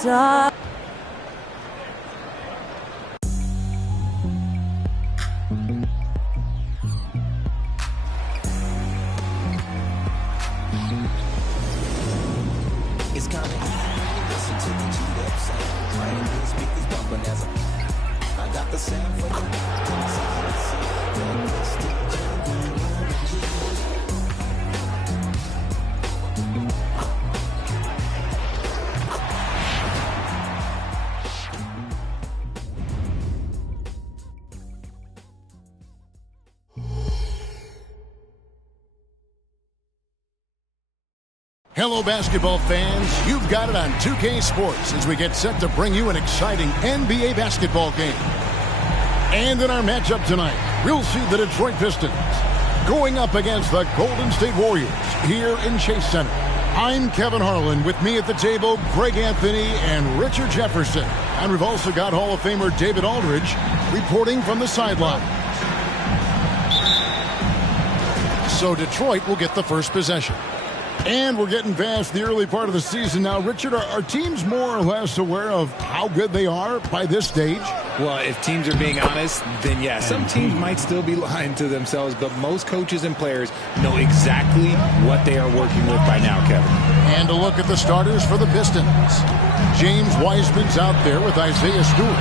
side. It's kinda easy. Listen to the G-Up sound. Right here, speakers bumping as I got the sound for you. Hello, basketball fans. You've got it on 2K Sports as we get set to bring you an exciting NBA basketball game. And in our matchup tonight, we'll see the Detroit Pistons going up against the Golden State Warriors here in Chase Center. I'm Kevin Harlan. With me at the table, Greg Anthony and Richard Jefferson. And we've also got Hall of Famer David Aldridge reporting from the sideline. So Detroit will get the first possession. And we're getting past the early part of the season now. Richard, are teams more or less aware of how good they are by this stage? Well, if teams are being honest, then yeah, some teams might still be lying to themselves, but most coaches and players know exactly what they are working with by now, Kevin. And a look at the starters for the Pistons. James Wiseman's out there with Isaiah Stewart.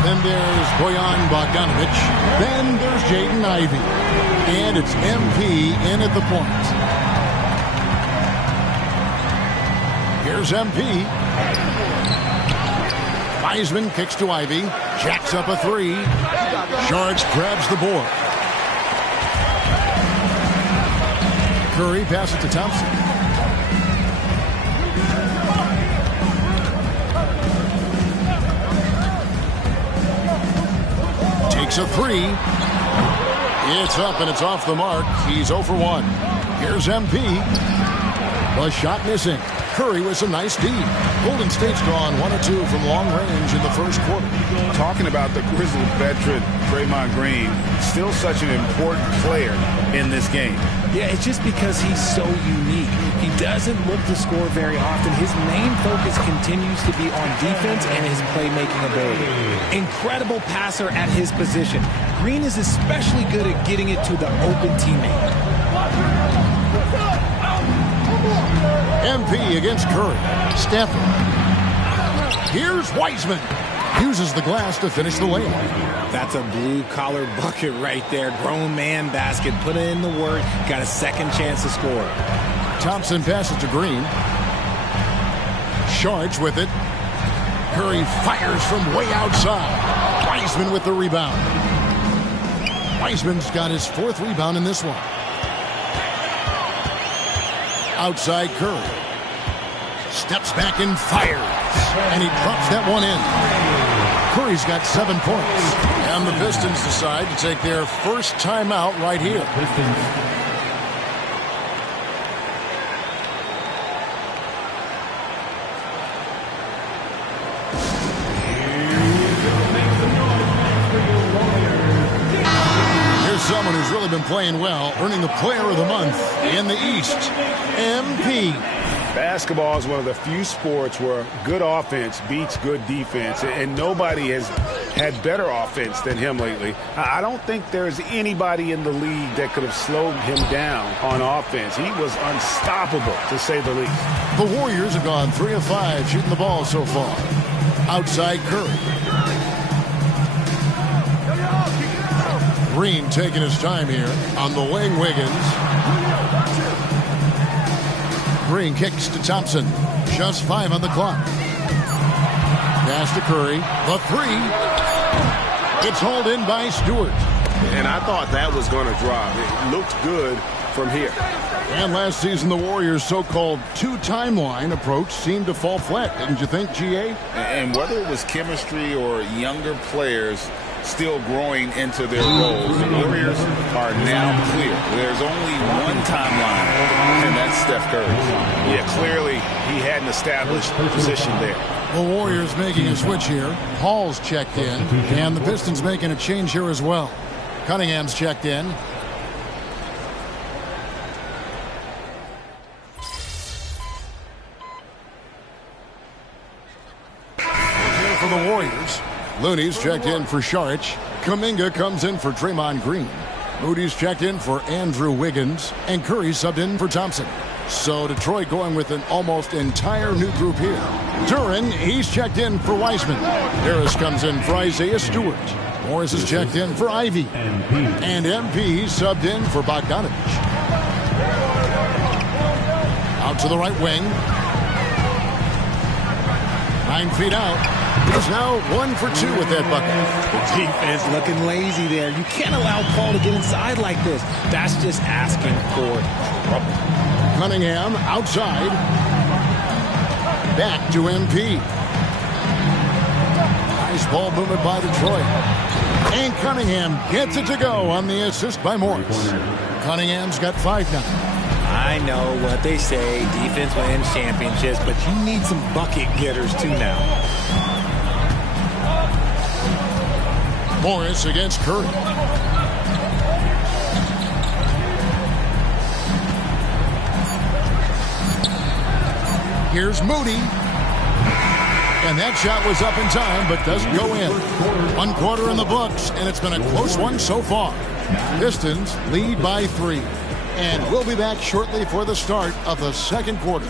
Then there's Bojan Bogdanovic. Then there's Jaden Ivey. And it's MP in at the point. Here's MP. Wiseman kicks to Ivey. Jacks up a three. Sharks grabs the board. Curry passes to Thompson. Takes a three. It's up and it's off the mark. He's 0 for 1. Here's MP. The shot missing. Curry with some nice D. Golden State's gone 1 or 2 from long range in the first quarter. Talking about the grizzled veteran Draymond Green, still such an important player in this game. Yeah, it's just because he's so unique. He doesn't look to score very often. His main focus continues to be on defense and his playmaking ability. Incredible passer at his position. Green is especially good at getting it to the open teammate. MP against Curry. Steph. Here's Wiseman. Uses the glass to finish the layup. That's a blue-collar bucket right there. Grown man basket. Put in the work. Got a second chance to score. Thompson passes to Green. Sharks with it. Curry fires from way outside. Wiseman with the rebound. Wiseman's got his 4th rebound in this one. Outside Curry. Steps back and fires. And he drops that one in. Curry's got 7 points. And the Pistons decide to take their first timeout right here. Here's someone who's really been playing well, earning the Player of the Month in the East. MP. Basketball is one of the few sports where good offense beats good defense, and nobody has had better offense than him lately. I don't think there's anybody in the league that could have slowed him down on offense. He was unstoppable, to say the least. The Warriors have gone 3 of 5 shooting the ball so far. Outside Curry. Green taking his time here on the wing. Wiggins. Green kicks to Thompson. Just 5 on the clock. Pass to Curry. The 3. It's hauled in by Stewart. And I thought that was going to drop. It looked good from here. And last season, the Warriors' so-called 2-timeline approach seemed to fall flat. Didn't you think, GA? And whether it was chemistry or younger players still growing into their roles, the Warriors are now clear. There's only one timeline, and that's Steph Curry. Yeah, clearly he hadn't established position there. The Warriors making a switch here. Hall's checked in, and the Pistons making a change here as well. Cunningham's checked in. for the Warriors. Looney's checked in for Saric. Kuminga comes in for Draymond Green. Moody's checked in for Andrew Wiggins. And Curry subbed in for Thompson. So Detroit going with an almost entire new group here. Duren, he's checked in for Wiseman. Harris comes in for Isaiah Stewart. Morris is checked in for Ivy. And MP subbed in for Bogdanovich. Out to the right wing. 9 feet out. He's now 1 for 2 with that bucket. Defense looking lazy there. You can't allow Paul to get inside like this. That's just asking for trouble. Cunningham outside. Back to MP. Nice ball movement by Detroit. And Cunningham gets it to go on the assist by Morris. Cunningham's got 5 now. I know what they say, defense wins championships, but you need some bucket getters too now. Morris against Curry. Here's Moody. And that shot was up in time, but doesn't go in. 1 quarter in the books, and it's been a close one so far. Pistons lead by 3. And we'll be back shortly for the start of the second quarter.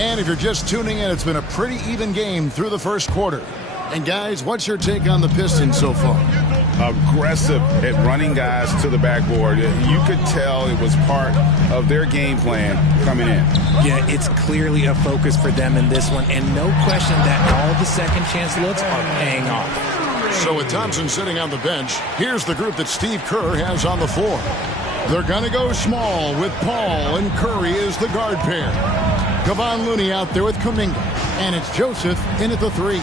And if you're just tuning in, it's been a pretty even game through the first quarter. And guys, what's your take on the Pistons so far? Aggressive at running guys to the backboard. You could tell it was part of their game plan coming in. Yeah, it's clearly a focus for them in this one, and no question that all the second chance looks are paying off. So with Thompson sitting on the bench, here's the group that Steve Kerr has on the floor. They're going to go small with Paul and Curry as the guard pair. Kevon Looney out there with Kuminga. And it's Joseph in at the 3.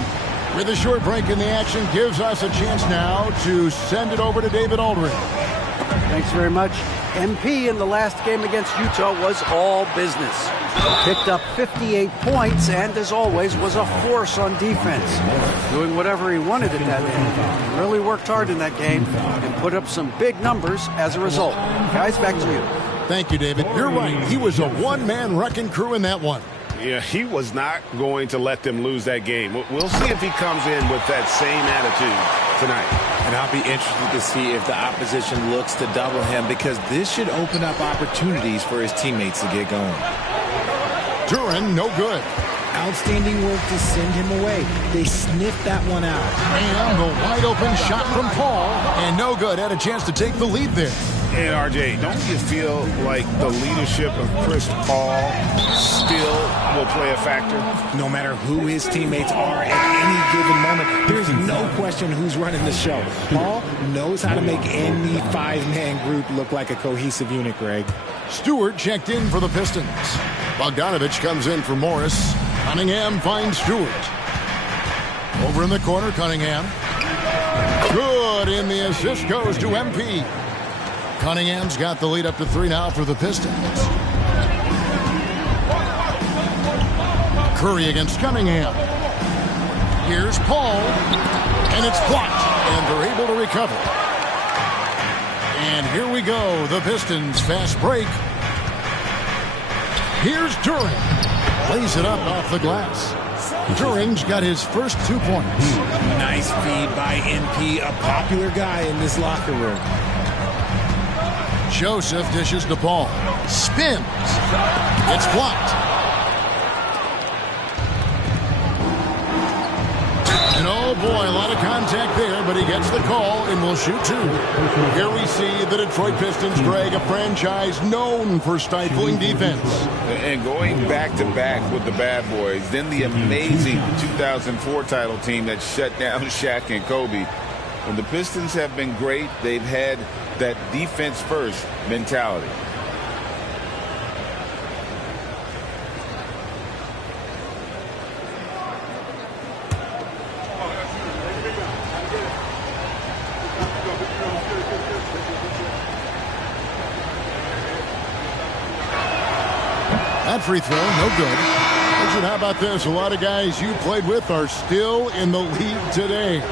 With a short break in the action, gives us a chance now to send it over to David Aldridge. Thanks very much. MP in the last game against Utah was all business. Picked up 58 points and, as always, was a force on defense. Doing whatever he wanted at that end. He really worked hard in that game and put up some big numbers as a result. Guys, back to you. Thank you, David. You're right. He was a one-man wrecking crew in that one. Yeah, he was not going to let them lose that game. We'll see if he comes in with that same attitude tonight. And I'll be interested to see if the opposition looks to double him, because this should open up opportunities for his teammates to get going. Duren, no good. Outstanding work to send him away. They sniffed that one out. And the wide-open shot from Paul. And no good. Had a chance to take the lead there. And, RJ, don't you feel like the leadership of Chris Paul still will play a factor? No matter who his teammates are at any given moment, there's no question who's running the show. Paul knows how to make any 5-man group look like a cohesive unit, Greg. Stewart checked in for the Pistons. Bogdanovich comes in for Morris. Cunningham finds Stewart. Over in the corner, Cunningham. Good, and the assist goes to MP. Cunningham's got the lead up to 3 now for the Pistons. Curry against Cunningham. Here's Paul, and it's blocked, and they're able to recover. And here we go, the Pistons fast break. Here's Duren. Lays it up off the glass. Duren's got his first 2 points. Nice feed by NP, a popular guy in this locker room. Joseph dishes to Paul. Spins. It's blocked. And oh boy, a lot of contact there, but he gets the call and will shoot 2. Here we see the Detroit Pistons, Greg, a franchise known for stifling defense. And going back-to-back with the bad boys, then the amazing 2004 title team that shut down Shaq and Kobe. When the Pistons have been great, they've had that defense-first mentality. That free throw, no good. Richard, how about this? A lot of guys you played with are still in the league today.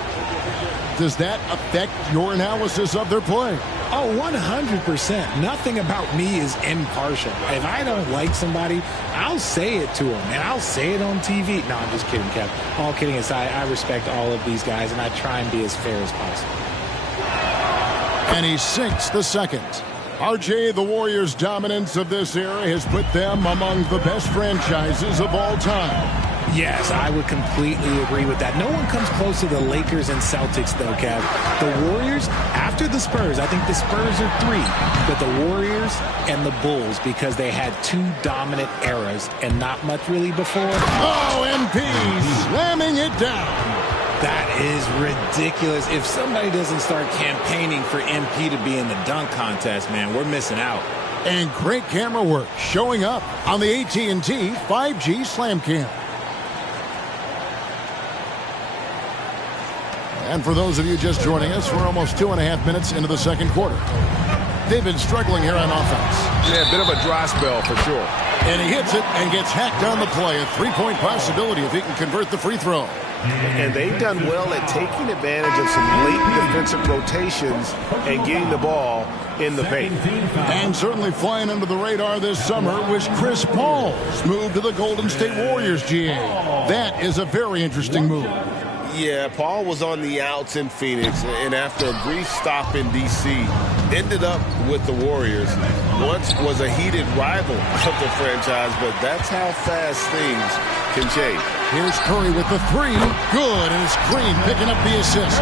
Does that affect your analysis of their play? Oh, 100%. Nothing about me is impartial. If I don't like somebody, I'll say it to them, and I'll say it on TV. No, I'm just kidding, Kev. All kidding aside, I respect all of these guys, and I try and be as fair as possible. And he sinks the second. RJ, the Warriors' dominance of this era has put them among the best franchises of all time. Yes, I would completely agree with that. No one comes close to the Lakers and Celtics, though, Kev. The Warriors, after the Spurs, I think the Spurs are 3, but the Warriors and the Bulls, because they had 2 dominant eras and not much really before. Oh, MP slamming it down. That is ridiculous. If somebody doesn't start campaigning for MP to be in the dunk contest, man, we're missing out. And great camera work showing up on the AT&T 5G Slam Cam. And for those of you just joining us, we're almost 2.5 minutes into the second quarter. They've been struggling here on offense. Yeah, a bit of a dry spell for sure. And he hits it and gets hacked on the play. A 3-point possibility if he can convert the free throw. And they've done well at taking advantage of some late defensive rotations and getting the ball in the paint. And certainly flying under the radar this summer was Chris Paul's move to the Golden State Warriors, GA. That is a very interesting move. Yeah, Paul was on the outs in Phoenix, and after a brief stop in D.C., ended up with the Warriors. Once was a heated rival of the franchise, but that's how fast things can change. Here's Curry with the 3. Good, and it's Green picking up the assist.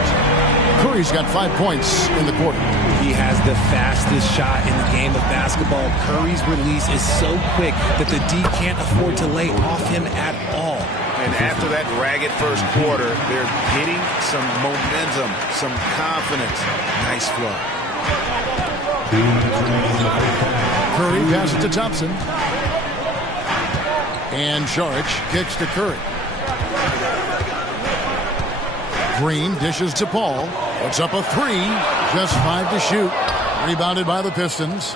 Curry's got 5 points in the quarter. He has the fastest shot in the game of basketball. Curry's release is so quick that the D can't afford to lay off him at all. And after that ragged first quarter, they're getting some momentum, some confidence. Nice flow. Curry passes to Thompson. And Saric kicks to Curry. Green dishes to Paul. Puts up a 3. Just 5 to shoot. Rebounded by the Pistons.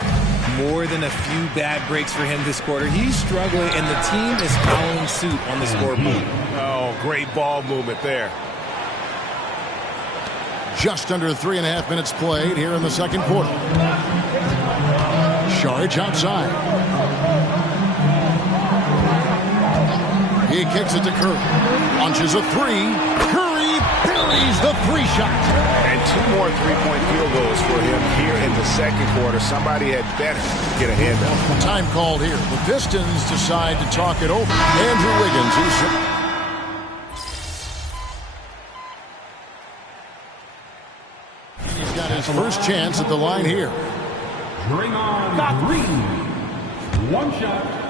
More than a few bad breaks for him this quarter. He's struggling, and the team is following suit on the scoreboard. Oh, great ball movement there. Just under 3.5 minutes played here in the second quarter. Saric outside. He kicks it to Curry. Launches a 3. Curry buries the 3-shot. And 2 more 3-point field goals for him here in the second quarter. Somebody had better get a hand up. Time called here. The Pistons decide to talk it over. Andrew Wiggins, he's got his first chance at the line here. Draymond Green. 1 shot.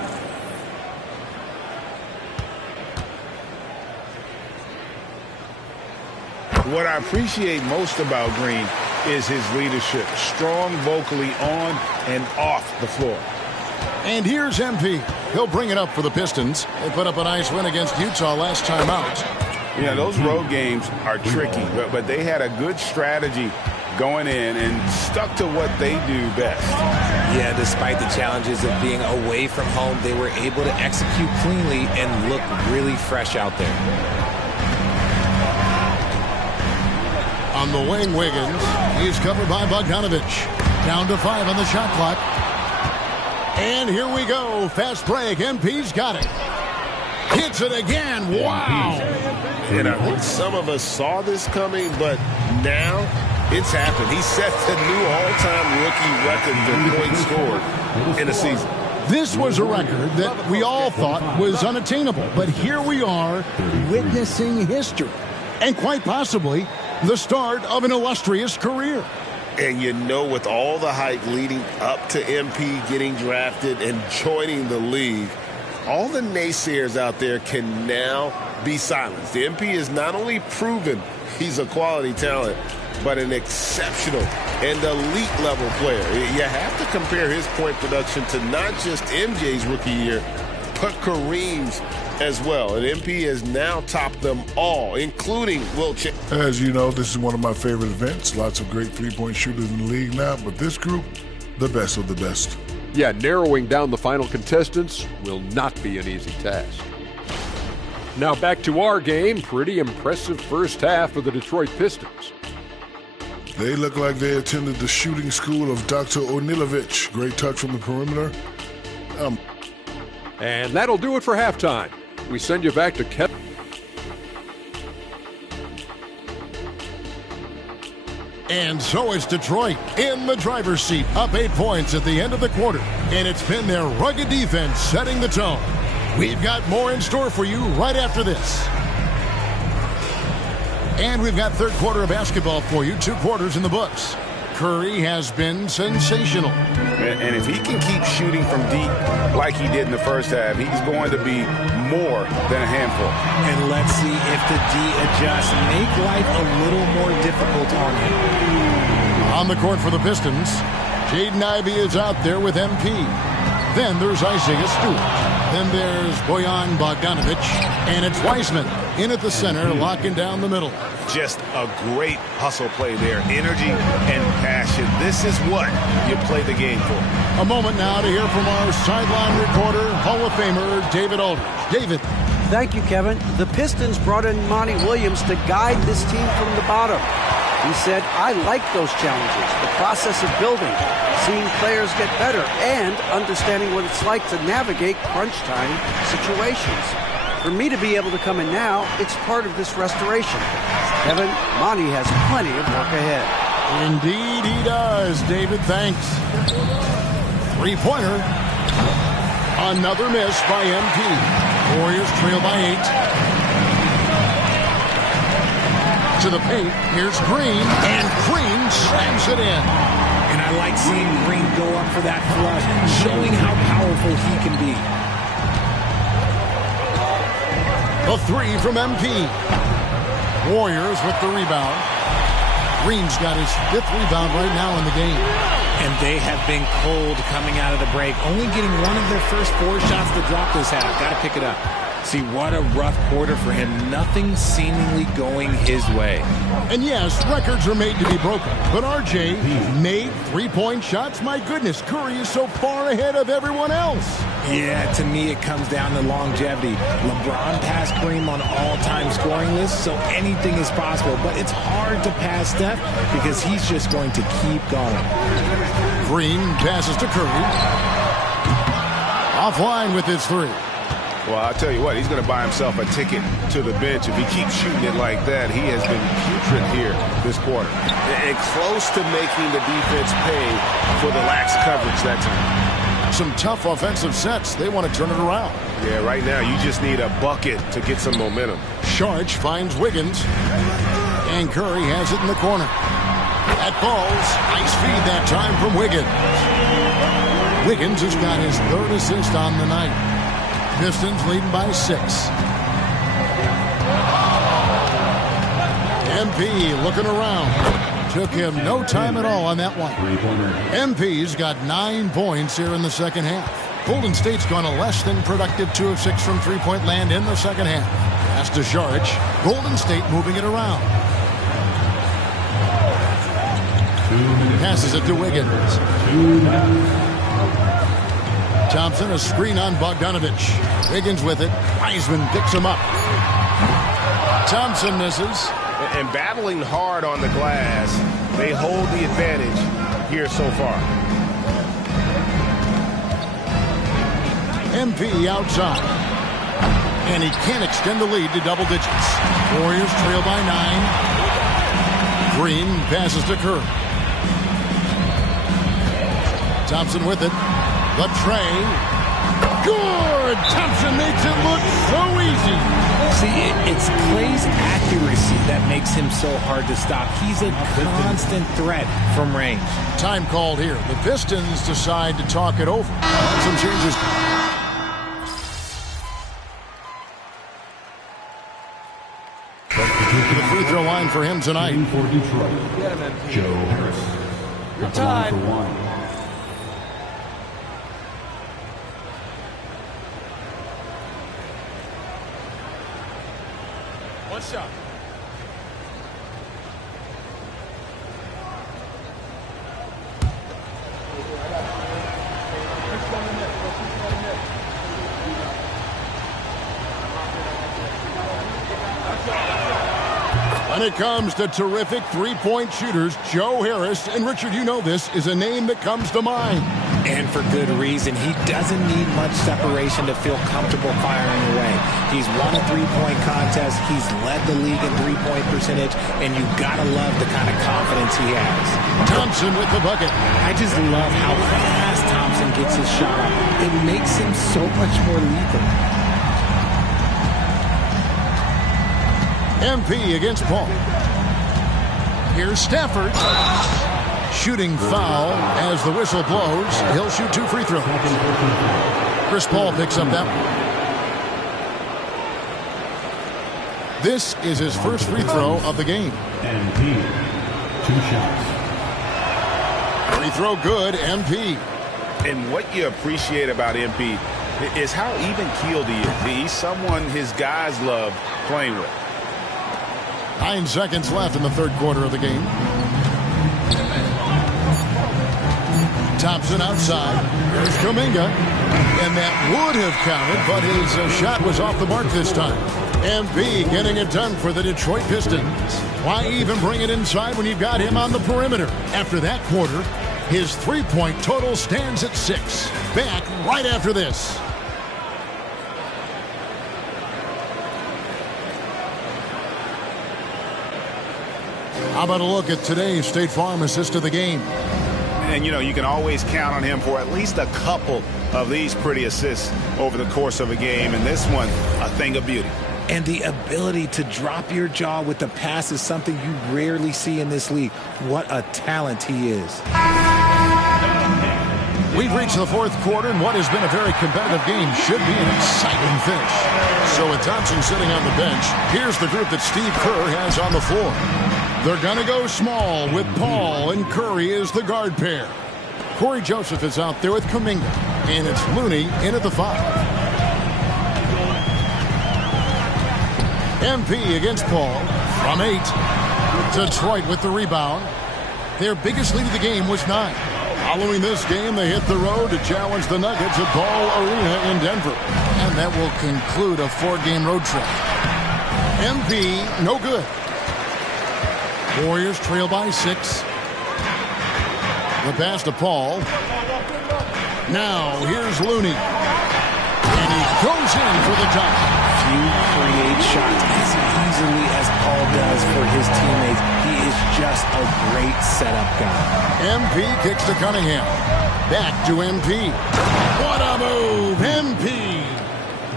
What I appreciate most about Green is his leadership. Strong vocally on and off the floor. And here's MP. He'll bring it up for the Pistons. They put up a nice win against Utah last time out. Yeah, those road games are tricky, but they had a good strategy going in and stuck to what they do best. Yeah, despite the challenges of being away from home, they were able to execute cleanly and look really fresh out there. On the wing, Wiggins. He's covered by Bogdanovich. Down to 5 on the shot clock. And here we go. Fast break. MP's got it. Hits it again. Wow. And I think some of us saw this coming, but now it's happened. He set the new all-time rookie record for points scored in a season. This was a record that we all thought was unattainable. But here we are witnessing history. And quite possibly the start of an illustrious career. And you know, with all the hype leading up to MP getting drafted and joining the league, all the naysayers out there can now be silenced. The MP has not only proven he's a quality talent, but an exceptional and elite level player. You have to compare his point production to not just MJ's rookie year, but Kareem's as well. And MP has now topped them all, including Wilt Chamberlain. As you know, this is one of my favorite events. Lots of great three-point shooters in the league now, but this group, the best of the best. Yeah, narrowing down the final contestants will not be an easy task. Now back to our game. Pretty impressive first half for the Detroit Pistons. They look like they attended the shooting school of Dr. Onilovich. Great touch from the perimeter. And that'll do it for halftime. We send you back to Kevin. And so it's Detroit in the driver's seat, up 8 points at the end of the quarter. And it's been their rugged defense setting the tone. We've got more in store for you right after this. And we've got third quarter of basketball for you, 2 quarters in the books. Curry has been sensational. And if he can keep shooting from deep like he did in the first half, he's going to be more than a handful. And let's see if the D adjusts, make life a little more difficult on him. On the court for the Pistons, Jaden Ivey is out there with MP. Then there's Isaiah Stewart. Then there's Bojan Bogdanovic. And it's Wiseman in at the center, locking down the middle. Just a great hustle play there. Energy and passion. This is what you play the game for. A moment now to hear from our sideline reporter, Hall of Famer David Aldridge. David. Thank you, Kevin. The Pistons brought in Monty Williams to guide this team from the bottom. He said, I like those challenges, the process of building, seeing players get better, and understanding what it's like to navigate crunch time situations. For me to be able to come in now, it's part of this restoration. Kevin, Monty has plenty of work ahead. Indeed he does, David. Thanks. Three-pointer. Another miss by MP. Warriors trail by 8. To the paint, here's Green, and Green slams it in. And I like seeing Green go up for that flush, showing how powerful he can be. A 3 from MP. Warriors with the rebound. Green's got his 5th rebound right now in the game. And they have been cold coming out of the break, only getting one of their first 4 shots to drop this half. Got to pick it up. See, what a rough quarter for him. Nothing seemingly going his way. And yes, records are made to be broken. But RJ made 3-point shots. My goodness, Curry is so far ahead of everyone else. Yeah, to me it comes down to longevity. LeBron passed Kareem on all-time scoring lists, so anything is possible. But it's hard to pass Steph because he's just going to keep going. Green passes to Curry. Offline with his 3. Well, I'll tell you what, he's going to buy himself a ticket to the bench. If he keeps shooting it like that, he has been putrid here this quarter. And close to making the defense pay for the lax coverage that time. Some tough offensive sets. They want to turn it around. Yeah, right now you just need a bucket to get some momentum. Sharch finds Wiggins. And Curry has it in the corner. That falls. Nice feed that time from Wiggins. Wiggins has got his 3rd assist on the night. Pistons leading by 6. MP looking around. Took him no time at all on that one. MP's got 9 points here in the second half. Golden State's gone a less than productive 2 of 6 from three-point land in the second half. Pass to Saric. Golden State moving it around. Passes it to Wiggins. Thompson, a screen on Bogdanovic. Wiggins with it. Wiseman picks him up. Thompson misses. And battling hard on the glass, they hold the advantage here so far. MP outside. And he can't extend the lead to double digits. Warriors trail by 9. Green passes to Curry. Thompson with it. The tray. Good! Thompson makes it look so easy. See, it's Clay's accuracy that makes him so hard to stop. He's a constant threat from range. Time called here. The Pistons decide to talk it over. And some changes. To the free show line for him tonight. For Detroit, Joe Harris. At the line for one. One shot. When it comes to terrific three-point shooters, Joe Harris, and Richard, you know this, is a name that comes to mind. And for good reason. He doesn't need much separation to feel comfortable firing away. He's won a three-point contest. He's led the league in three-point percentage, and you've got to love the kind of confidence he has. Thompson with the bucket. I just love how fast Thompson gets his shot up. It makes him so much more lethal. MP against Paul. Here's Stafford. Shooting foul as the whistle blows. He'll shoot 2 free throws. Chris Paul picks up that one. This is his first free throw of the game. MP, 2 shots. Free throw good, MP. And what you appreciate about MP is how even-keeled he is. He's someone his guys love playing with. 9 seconds left in the third quarter of the game. Thompson outside. There's Kuminga. And that would have counted, but his shot was off the mark this time. MP getting it done for the Detroit Pistons. Why even bring it inside when you've got him on the perimeter? After that quarter, his three-point total stands at 6. Back right after this. How about a look at today's State Farm assist of the game? And, you know, you can always count on him for at least a couple of these pretty assists over the course of a game. And this one, a thing of beauty. And the ability to drop your jaw with the pass is something you rarely see in this league. What a talent he is. We've reached the fourth quarter, and what has been a very competitive game should be an exciting finish. So with Thompson sitting on the bench, here's the group that Steve Kerr has on the floor. They're going to go small with Paul and Curry as the guard pair. Corey Joseph is out there with Kuminga, and it's Looney in at the 5. MP against Paul from 8. Detroit with the rebound. Their biggest lead of the game was 9. Following this game, they hit the road to challenge the Nuggets at Ball Arena in Denver. And that will conclude a 4-game road trip. MP, no good. Warriors trail by 6. The pass to Paul. Now, here's Looney. And he goes in for the tie. Few create shots as easily as Paul does for his teammates. He is just a great setup guy. MP kicks to Cunningham. Back to MP. What a move, MP.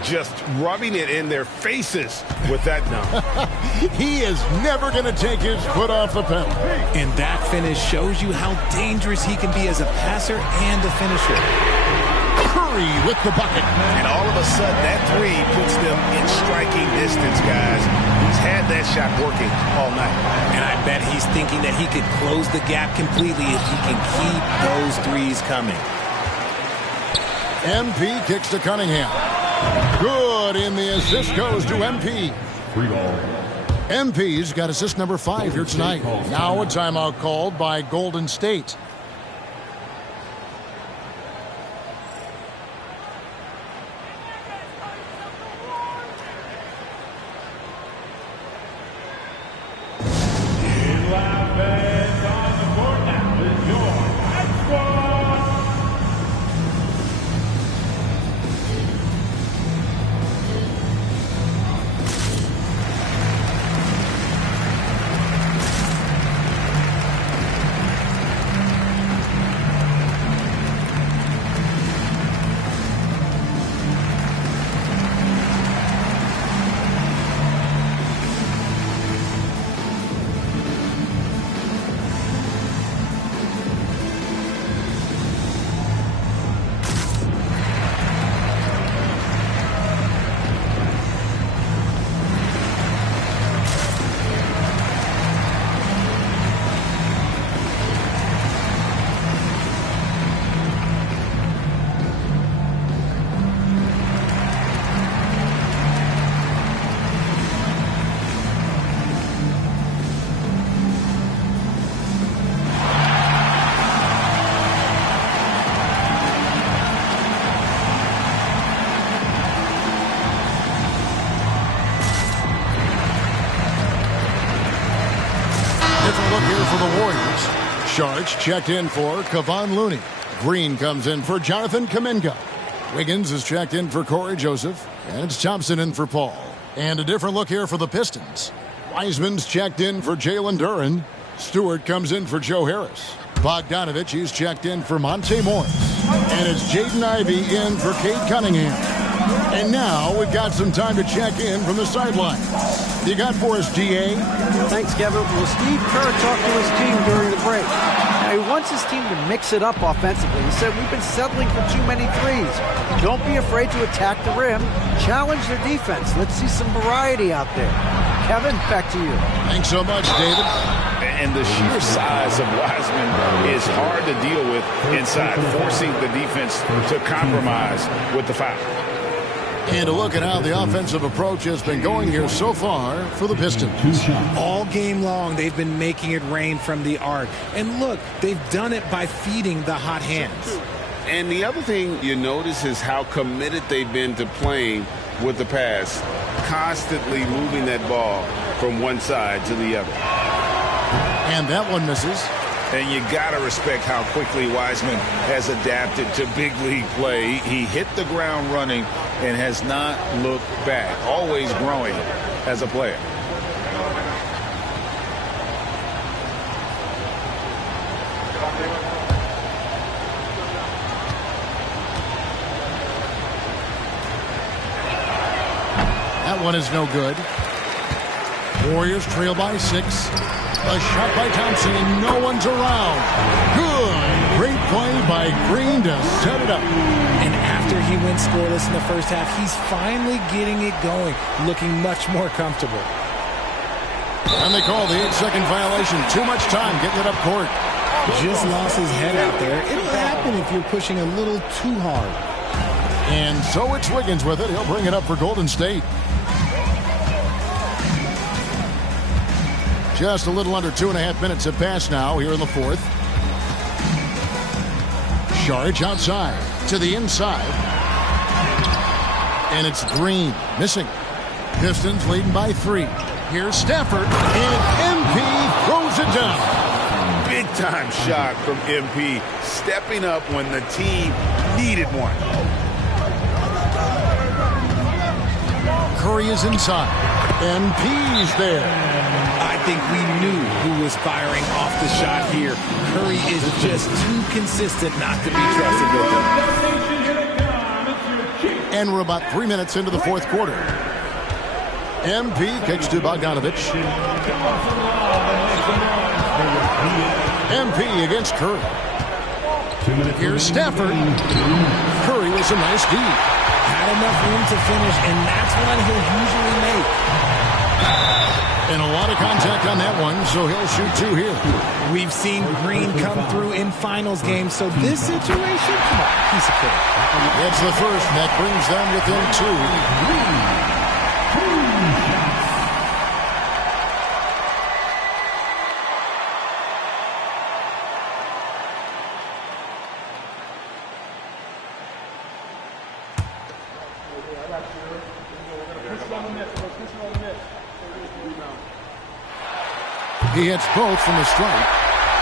Just rubbing it in their faces with that dunk. He is never going to take his foot off the pedal. And that finish shows you how dangerous he can be as a passer and a finisher. Curry with the bucket. And all of a sudden, that 3 puts them in striking distance, guys. He's had that shot working all night. And I bet he's thinking that he could close the gap completely if he can keep those 3s coming. MP kicks to Cunningham. Good, and the assist goes to MP. Free ball. MP's got assist number 5 here tonight. Now a timeout called by Golden State. Sharch checked in for Kevon Looney. Green comes in for Jonathan Kuminga. Wiggins is checked in for Corey Joseph. And it's Thompson in for Paul. And a different look here for the Pistons. Wiseman's checked in for Jalen Duren. Stewart comes in for Joe Harris. Bogdanovich, he's checked in for Monte Morris. And it's Jaden Ivey in for Cade Cunningham. And now we've got some time to check in from the sideline. You got for us, DA? Thanks, Kevin. Well, Steve Kerr talked to his team during the break. Now, he wants his team to mix it up offensively. He said, we've been settling for too many threes. Don't be afraid to attack the rim. Challenge their defense. Let's see some variety out there. Kevin, back to you. Thanks so much, David. And the sheer size of Wiseman is hard to deal with inside, forcing the defense to compromise with the foul. And a look at how the offensive approach has been going here so far for the Pistons. All game long, they've been making it rain from the arc. And look, they've done it by feeding the hot hands. And the other thing you notice is how committed they've been to playing with the pass, constantly moving that ball from one side to the other. And that one misses. And you got to respect how quickly Wiseman has adapted to big league play. He hit the ground running and has not looked back, always growing as a player. That one is no good. Warriors trail by 6. A shot by Thompson, and no one's around. Good. Great play by Green to set it up. And after he went scoreless in the first half, he's finally getting it going, looking much more comfortable. And they call the 8-second violation. Too much time getting it up court. Just lost his head out there. It'll happen if you're pushing a little too hard. And so it's Wiggins with it. He'll bring it up for Golden State. Just a little under 2.5 minutes have passed now here in the fourth. Sharch outside to the inside. And it's Green missing. Pistons leading by 3. Here's Stafford, and MP throws it down. Big time shot from MP, stepping up when the team needed one. Curry is inside. MP's there. I think we knew who was firing off the shot here. Curry is just too consistent not to be trusted with him. And we're about 3 minutes into the fourth quarter. MP kicks to Bogdanovich. MP against Curry. Here's Stafford. Curry with some nice D. Had enough room to finish, and that's one he'll usually make. And a lot of contact on that one, so he'll shoot 2 here. We've seen Green come through in finals games, so this situation, come on, piece of cake. It's the first, and that brings them within 2. He hits both from the strike.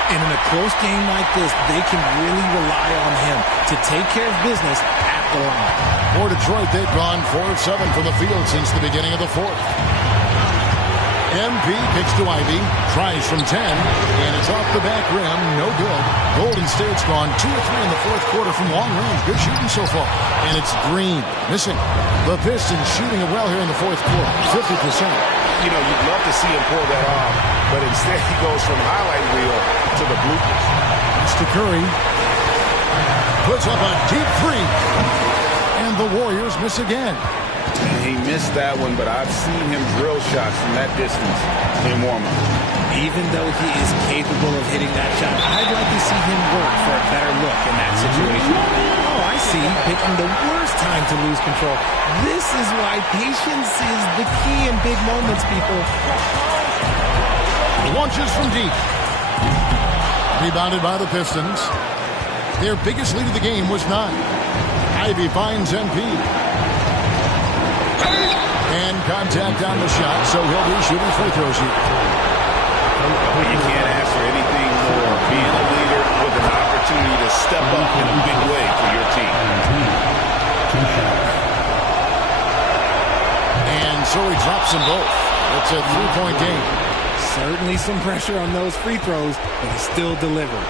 And in a close game like this, they can really rely on him to take care of business at the line. For Detroit, they've gone 4 of 7 from the field since the beginning of the fourth. MP kicks to Ivey, tries from 10, and it's off the back rim, no good. Golden State's gone 2 of 3 in the fourth quarter from long range. Good shooting so far. And it's Green, missing. The Pistons shooting it well here in the fourth quarter, 50%. You know, you'd love to see him pull that off, but instead he goes from highlight reel to the bloopers. It's to Curry. Puts up a deep 3. And the Warriors miss again. He missed that one, but I've seen him drill shots from that distance in warm-up. Even though he is capable of hitting that shot, I'd like to see him work for a better look in that situation. Oh, I see. Picking the worst time to lose control. This is why patience is the key in big moments, people. Launches from deep. Rebounded by the Pistons. Their biggest lead of the game was 9. Ivey finds MP. And contact on the shot, so he'll be shooting free throws here. You can't ask for anything more. Being a so he drops them both. It's a three-point game. Certainly some pressure on those free throws, but he still delivered.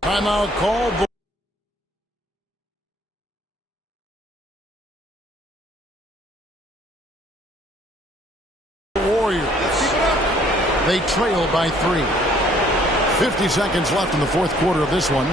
Timeout call. Warriors. They trail by 3. 50 seconds left in the fourth quarter of this one.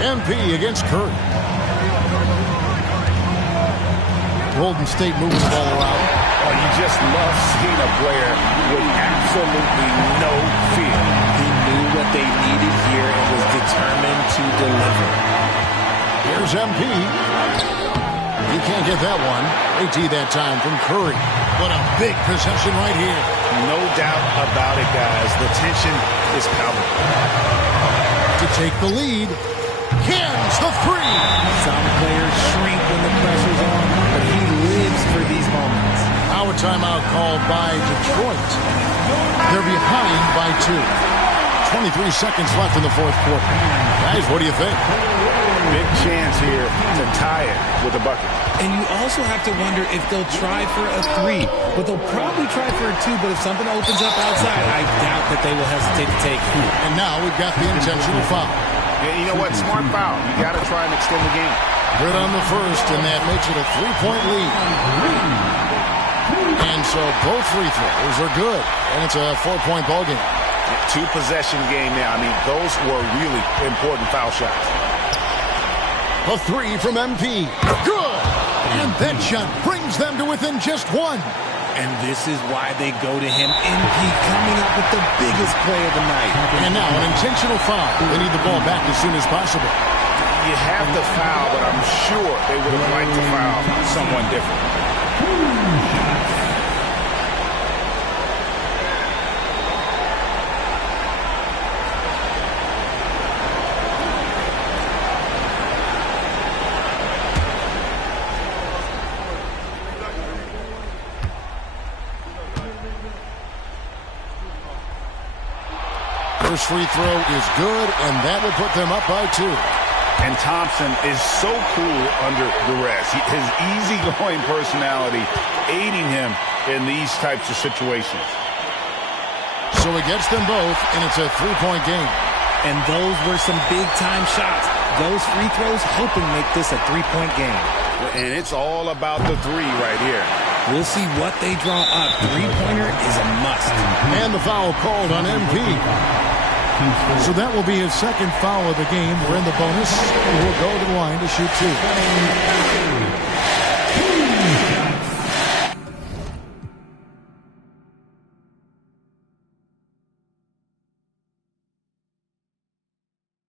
MP against Curry. Golden State moving the ball around. Oh, you just love seeing a player with absolutely no fear. He knew what they needed here and was determined to deliver. Here's MP. He can't get that one. AT that time from Curry. What a big possession right here. No doubt about it, guys. The tension is palpable. To take the lead. Cans the three. Some players shrink when the pressure's on, but he lives for these moments. Now a timeout called by Detroit. They're behind by 2. 23 seconds left in the fourth quarter. Guys, what do you think? Big chance here to tie it with a bucket. And you also have to wonder if they'll try for a 3, but they'll probably try for a 2, but if something opens up outside, I doubt that they will hesitate to take it. And now we've got the intentional foul. Yeah, you know what? Smart foul. You got to try and extend the game. Good on the first, and that makes it a 3-point lead. And so both free throws are good, and it's a 4-point ball game. 2-possession game now. I mean, those were really important foul shots. A 3 from MP. Good! And that shot brings them to within just 1. And this is why they go to him. MP coming up with the biggest play of the night. And now an intentional foul. They need the ball back as soon as possible. You have the foul, but I'm sure they would have liked to foul someone different. First free throw is good, and that will put them up by 2. And Thompson is so cool under duress. His easygoing personality aiding him in these types of situations. So he gets them both, and it's a 3-point game. And those were some big-time shots. Those free throws helping make this a 3-point game. And it's all about the 3 right here. We'll see what they draw up. Three-pointer is a must. And the foul called on MP. So that will be his second foul of the game. We're in the bonus. We'll go to the line to shoot 2.